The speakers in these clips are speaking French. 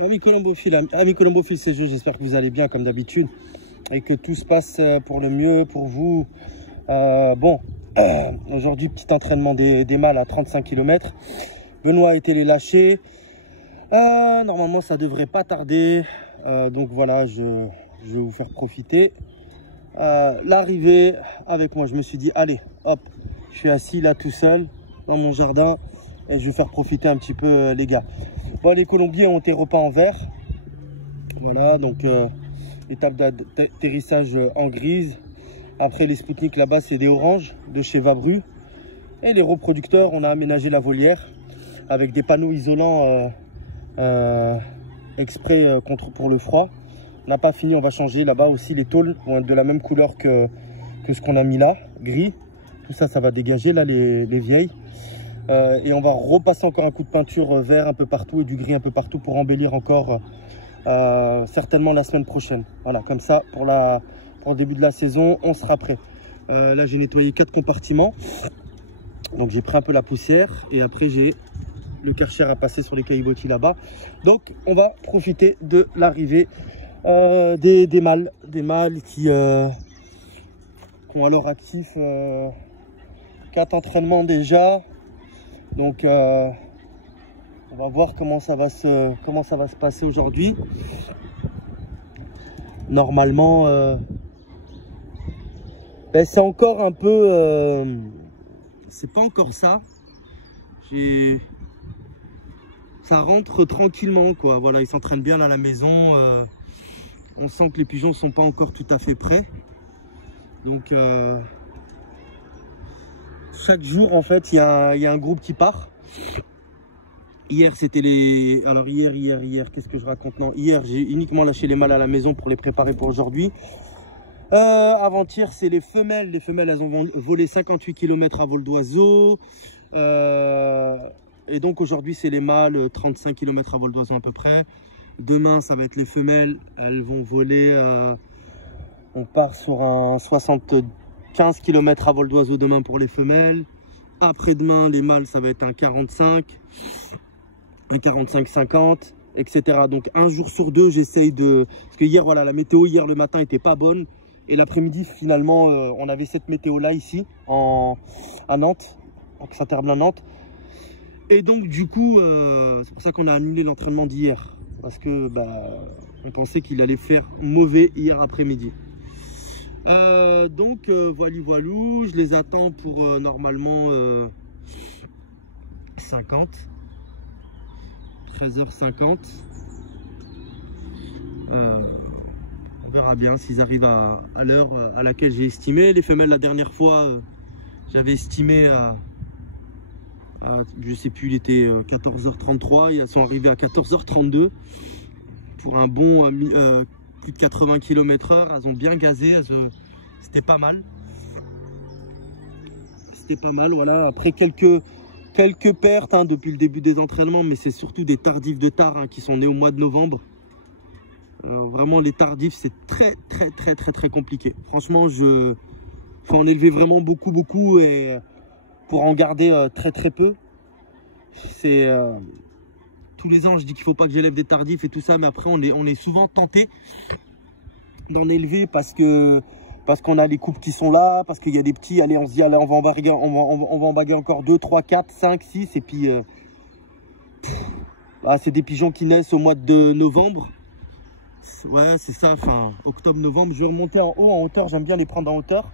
Amis colombophiles, c'est Joe, j'espère que vous allez bien comme d'habitude et que tout se passe pour le mieux pour vous. Aujourd'hui, petit entraînement des mâles à 35 km. Benoît a été les lâcher. Normalement, ça devrait pas tarder. Donc voilà, je vais vous faire profiter. L'arrivée avec moi, je me suis dit, allez, hop, je suis assis là tout seul dans mon jardin et je vais faire profiter un petit peu les gars. Bon, les colombiers ont été repas en vert. Voilà, donc étape d'atterrissage en grise. Après les Spoutnik là-bas, c'est des oranges de chez Vabru. Et les reproducteurs, on a aménagé la volière avec des panneaux isolants exprès pour le froid. On n'a pas fini, on va changer là-bas aussi. Les tôles vont être de la même couleur que ce qu'on a mis là, gris. Tout ça, ça va dégager là les vieilles. Et on va repasser encore un coup de peinture vert un peu partout et du gris un peu partout pour embellir encore certainement la semaine prochaine. Voilà, comme ça pour le début de la saison, on sera prêt. Là, j'ai nettoyé 4 compartiments. Donc j'ai pris un peu la poussière et après j'ai le Karcher à passer sur les caillebotis là-bas. Donc on va profiter de l'arrivée des mâles qui ont à leur actif 4 entraînements déjà. Donc on va voir comment ça va se passer aujourd'hui. Normalement c'est encore un peu c'est pas encore ça. Ça rentre tranquillement quoi. Voilà, ils s'entraînent bien à la maison. On sent que les pigeons sont pas encore tout à fait prêts. Donc chaque jour en fait il y a un groupe qui part. Hier c'était les... Alors hier, qu'est-ce que je raconte? Non, hier j'ai uniquement lâché les mâles à la maison pour les préparer pour aujourd'hui. Avant-hier c'est les femelles. Les femelles elles ont volé 58 km à vol d'oiseau. Et donc aujourd'hui c'est les mâles, 35 km à vol d'oiseau à peu près. Demain ça va être les femelles, elles vont voler, on part sur un 75 km à vol d'oiseau demain pour les femelles. Après-demain les mâles ça va être un 45, un 45-50, etc. Donc un jour sur deux j'essaye de... Parce que hier voilà, la météo hier le matin était pas bonne. Et l'après-midi finalement on avait cette météo là ici à Nantes, en Saint-Herblain-Nantes. Et donc du coup c'est pour ça qu'on a annulé l'entraînement d'hier. Parce que on pensait qu'il allait faire mauvais hier après-midi. Donc voilou, je les attends pour normalement 13h50. On verra bien s'ils arrivent à l'heure à laquelle j'ai estimé. Les femelles la dernière fois j'avais estimé je sais plus, il était 14h33, elles sont arrivées à 14h32 pour un bon plus de 80 km/h. Elles ont bien gazé, c'était pas mal. C'était pas mal, voilà. Après quelques pertes depuis le début des entraînements, mais c'est surtout des tardifs de tard qui sont nés au mois de novembre. Vraiment les tardifs c'est très compliqué. Franchement, faut en élever vraiment beaucoup et pour en garder très peu. C'est tous les ans je dis qu'il faut pas que j'élève des tardifs et tout ça, mais après on est souvent tenté d'en élever parce qu'on a les couples qui sont là, parce qu'il y a des petits. Allez, on se dit allez, on va en baguer encore 2, 3, 4, 5, 6 et puis c'est des pigeons qui naissent au mois de novembre. Ouais, c'est ça, fin octobre-novembre. Je vais remonter en haut, en hauteur, j'aime bien les prendre en hauteur.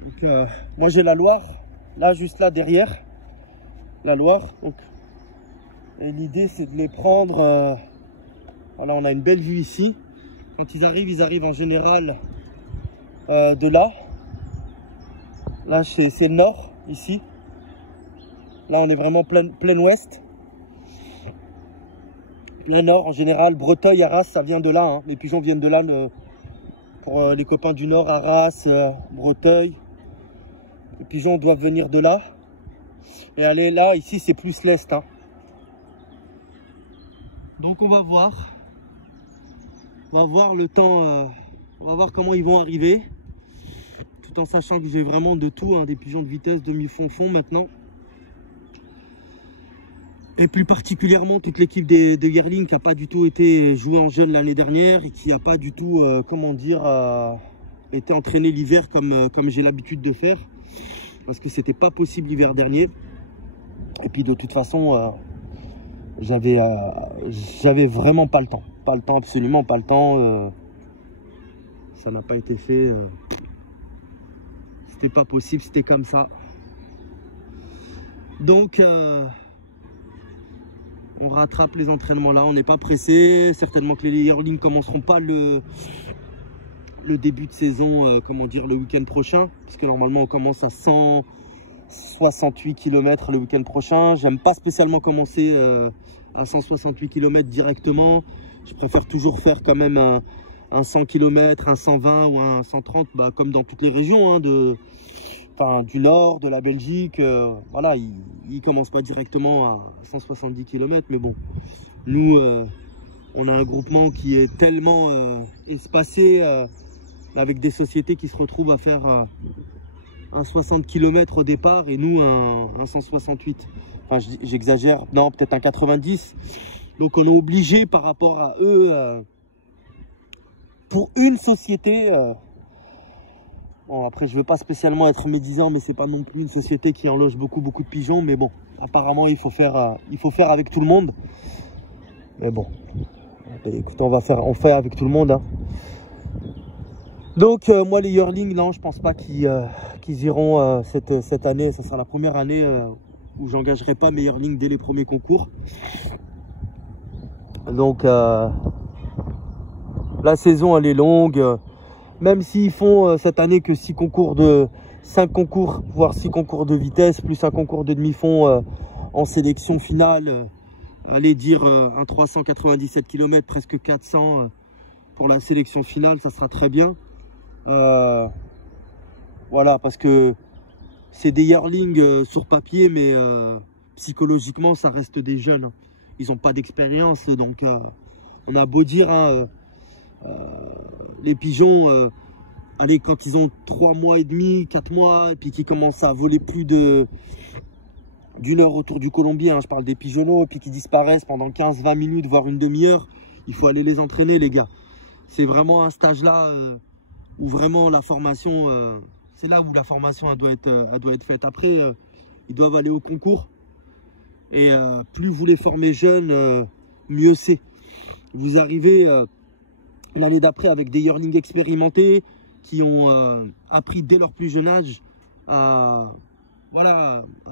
Donc, moi j'ai la Loire, là juste là derrière, la Loire. Donc, et l'idée c'est de les prendre. Voilà, on a une belle vue ici. Quand ils arrivent en général de là. Là c'est le nord ici. Là on est vraiment plein ouest. Plein nord en général. Breteuil, Arras, ça vient de là. Hein. Les pigeons viennent de là. Pour les copains du nord, Arras, Breteuil. Les pigeons doivent venir de là. Et aller là, ici c'est plus l'est. Hein. Donc on va voir. On va voir le temps. On va voir comment ils vont arriver. Tout en sachant que j'ai vraiment de tout. Hein, des pigeons de vitesse, demi-fond-fond maintenant. Et plus particulièrement toute l'équipe de Yearling qui n'a pas du tout été jouée en jeune l'année dernière et qui n'a pas du tout, comment dire, été entraînée l'hiver comme j'ai l'habitude de faire. Parce que c'était pas possible l'hiver dernier. Et puis de toute façon, j'avais vraiment pas le temps. Pas le temps, absolument pas le temps. Ça n'a pas été fait. C'était pas possible, c'était comme ça. Donc... on rattrape les entraînements là, on n'est pas pressé. Certainement que les Yearling ne commenceront pas le début de saison, comment dire, le week-end prochain. Parce que normalement on commence à 168 km le week-end prochain. J'aime pas spécialement commencer à 168 km directement. Je préfère toujours faire quand même un 100 km, un 120 ou un 130, bah, comme dans toutes les régions hein, du nord, de la Belgique, voilà, ils commencent pas directement à 170 km, mais bon, nous, on a un groupement qui est tellement espacé, avec des sociétés qui se retrouvent à faire un 60 km au départ, et nous, un 168. Enfin, j'exagère, non, peut-être un 90. Donc, on est obligé par rapport à eux, pour une société... bon, après, je veux pas spécialement être médisant, mais c'est pas non plus une société qui enloge beaucoup de pigeons. Mais bon, apparemment, il faut faire avec tout le monde. Mais bon, écoute, on fait avec tout le monde. Hein. Donc, moi, les Yearling, non, je pense pas qu'ils iront cette année. Ça sera la première année où j'engagerai pas mes Yearling dès les premiers concours. Donc, la saison, elle est longue. Même s'ils font cette année que 5 concours, voire 6 concours de vitesse, plus un concours de demi-fond en sélection finale, allez dire un 397 km, presque 400 pour la sélection finale, ça sera très bien. Voilà, parce que c'est des Yearling sur papier, mais psychologiquement, ça reste des jeunes. Ils n'ont pas d'expérience, donc on a beau dire... Hein, les pigeons, allez, quand ils ont 3 mois et demi, 4 mois, et puis qui commencent à voler plus d'une heure autour du colombier, hein, je parle des pigeonneaux, puis qui disparaissent pendant 15-20 minutes, voire une demi-heure, il faut aller les entraîner, les gars. C'est vraiment un stage là où vraiment la formation, c'est là où la formation elle doit être faite. Après, ils doivent aller au concours, et plus vous les formez jeunes, mieux c'est. Vous arrivez... l'année d'après avec des Yearling expérimentés qui ont appris dès leur plus jeune âge à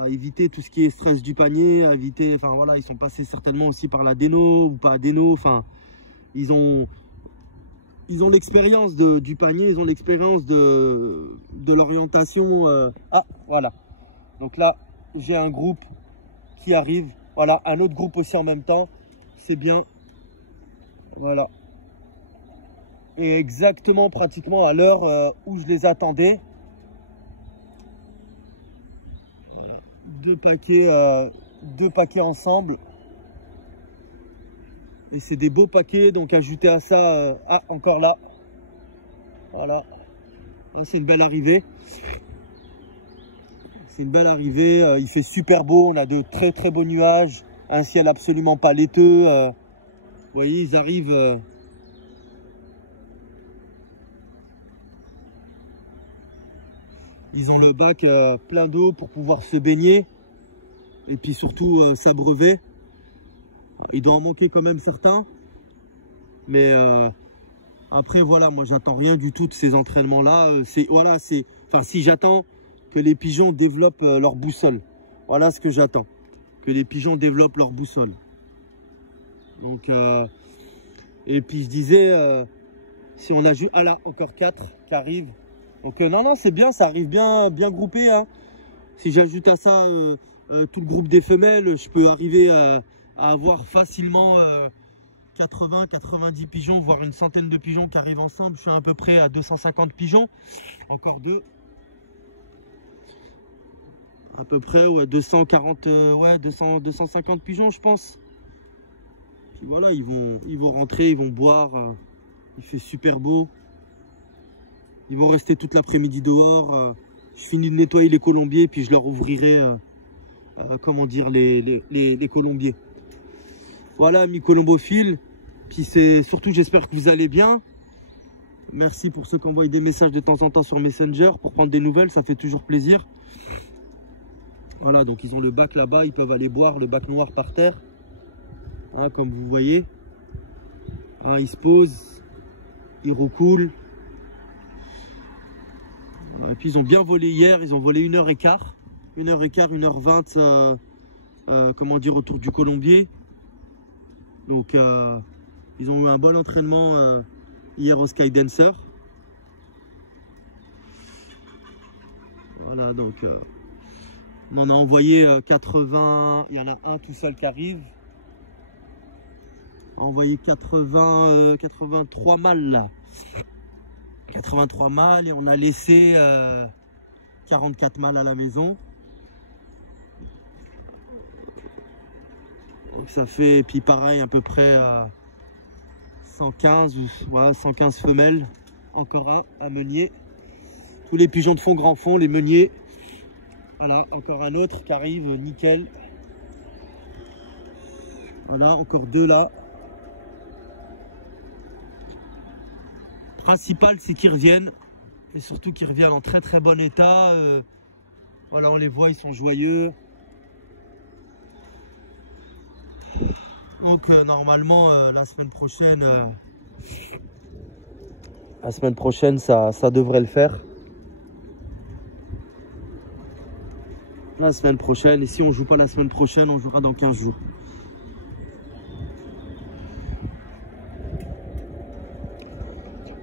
éviter tout ce qui est stress du panier, à éviter, enfin voilà, ils sont passés certainement aussi par la déno ou pas déno, enfin ils ont l'expérience du panier, ils ont l'expérience de l'orientation. Ah voilà, donc là j'ai un groupe qui arrive, voilà, un autre groupe aussi en même temps, c'est bien, voilà. Et exactement, pratiquement à l'heure où je les attendais. Deux paquets ensemble. Et c'est des beaux paquets, donc ajouter à ça... ah, encore là. Voilà. C'est une belle arrivée. C'est une belle arrivée. Il fait super beau. On a de très beaux nuages. Un ciel absolument pas laiteux. Vous voyez, ils arrivent... Ils ont le bac plein d'eau pour pouvoir se baigner et puis surtout s'abreuver. Il doit en manquer quand même certains. Mais après, voilà, moi, j'attends rien du tout de ces entraînements-là. Voilà, enfin, si j'attends que les pigeons développent leur boussole. Voilà ce que j'attends. Que les pigeons développent leur boussole. Donc, et puis je disais, si on a juste... Ah là, encore 4 qui arrivent. Donc non, c'est bien, ça arrive bien groupé. Hein. Si j'ajoute à ça tout le groupe des femelles, je peux arriver à avoir facilement 80-90 pigeons, voire une centaine de pigeons qui arrivent ensemble. Je suis à peu près à 250 pigeons. Encore deux. À peu près, ouais, 240, ouais, 250 pigeons, je pense. Puis voilà, ils vont rentrer, ils vont boire. Il fait super beau. Ils vont rester toute l'après-midi dehors. Je finis de nettoyer les colombiers, puis je leur ouvrirai comment dire, les colombiers. Voilà, mes colombophiles. Puis c'est surtout, j'espère que vous allez bien. Merci pour ceux qui envoient des messages de temps en temps sur Messenger pour prendre des nouvelles, ça fait toujours plaisir. Voilà, donc ils ont le bac là-bas, ils peuvent aller boire le bac noir par terre. Hein, comme vous voyez. Hein, ils se posent, ils recoulent. Et puis ils ont bien volé hier, ils ont volé 1h15. 1h15, 1h20, comment dire, autour du colombier. Donc ils ont eu un bon entraînement hier au Skydancer. Voilà, donc on en a envoyé 80, il y en a un tout seul qui arrive. On a envoyé 83 mâles là. 83 mâles et on a laissé 44 mâles à la maison. Donc ça fait, puis pareil, à peu près 115, voilà, 115 femelles. Encore un à meunier. Tous les pigeons de fond, grand fond, les meuniers. Voilà, encore un autre qui arrive, nickel. Voilà, encore deux là. Principal, c'est qu'ils reviennent. Et surtout qu'ils reviennent en très très bon état. Voilà, on les voit, ils sont joyeux. Donc normalement, la semaine prochaine, ça devrait le faire. La semaine prochaine, et si on joue pas la semaine prochaine, on jouera dans 15 jours.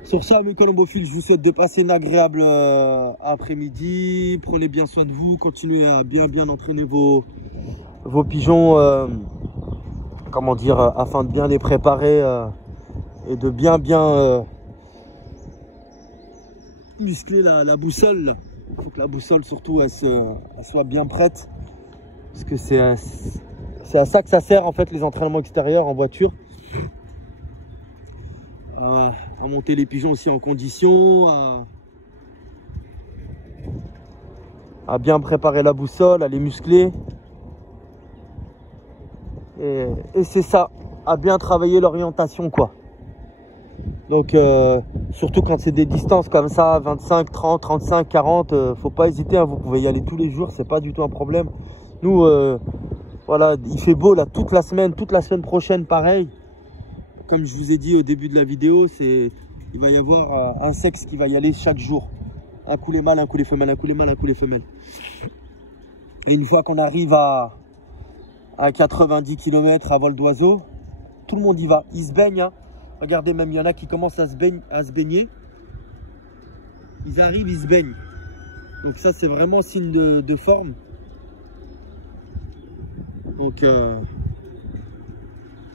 Sur ça, mes colombophiles, je vous souhaite de passer une agréable après-midi. Prenez bien soin de vous, continuez à bien entraîner vos pigeons, comment dire, afin de bien les préparer et de bien muscler la boussole. Il faut que la boussole surtout elle soit bien prête, parce que c'est à ça que ça sert en fait les entraînements extérieurs en voiture. À monter les pigeons aussi en condition, à bien préparer la boussole, à les muscler. Et c'est ça, à bien travailler l'orientation quoi. Donc surtout quand c'est des distances comme ça, 25, 30, 35, 40, faut pas hésiter, hein, vous pouvez y aller tous les jours, c'est pas du tout un problème. Nous, voilà, il fait beau là toute la semaine prochaine pareil. Comme je vous ai dit au début de la vidéo, il va y avoir un sexe qui va y aller chaque jour. Un coup les mâles, un coup les femelles, un coup les mâles, un coup les femelles. Et une fois qu'on arrive à 90 km à vol d'oiseau, tout le monde y va, ils se baignent, hein. Regardez, même il y en a qui commencent à se baigner. Ils arrivent, ils se baignent. Donc ça, c'est vraiment signe de forme. Donc,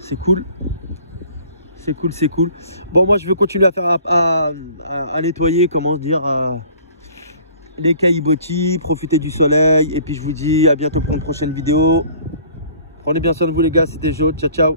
c'est cool. C'est cool, c'est cool. Bon, moi, je vais continuer à faire à nettoyer, comment dire, les caillebotis, profiter du soleil. Et puis, je vous dis à bientôt pour une prochaine vidéo. Prenez bien soin de vous, les gars. C'était Jo. Ciao, ciao.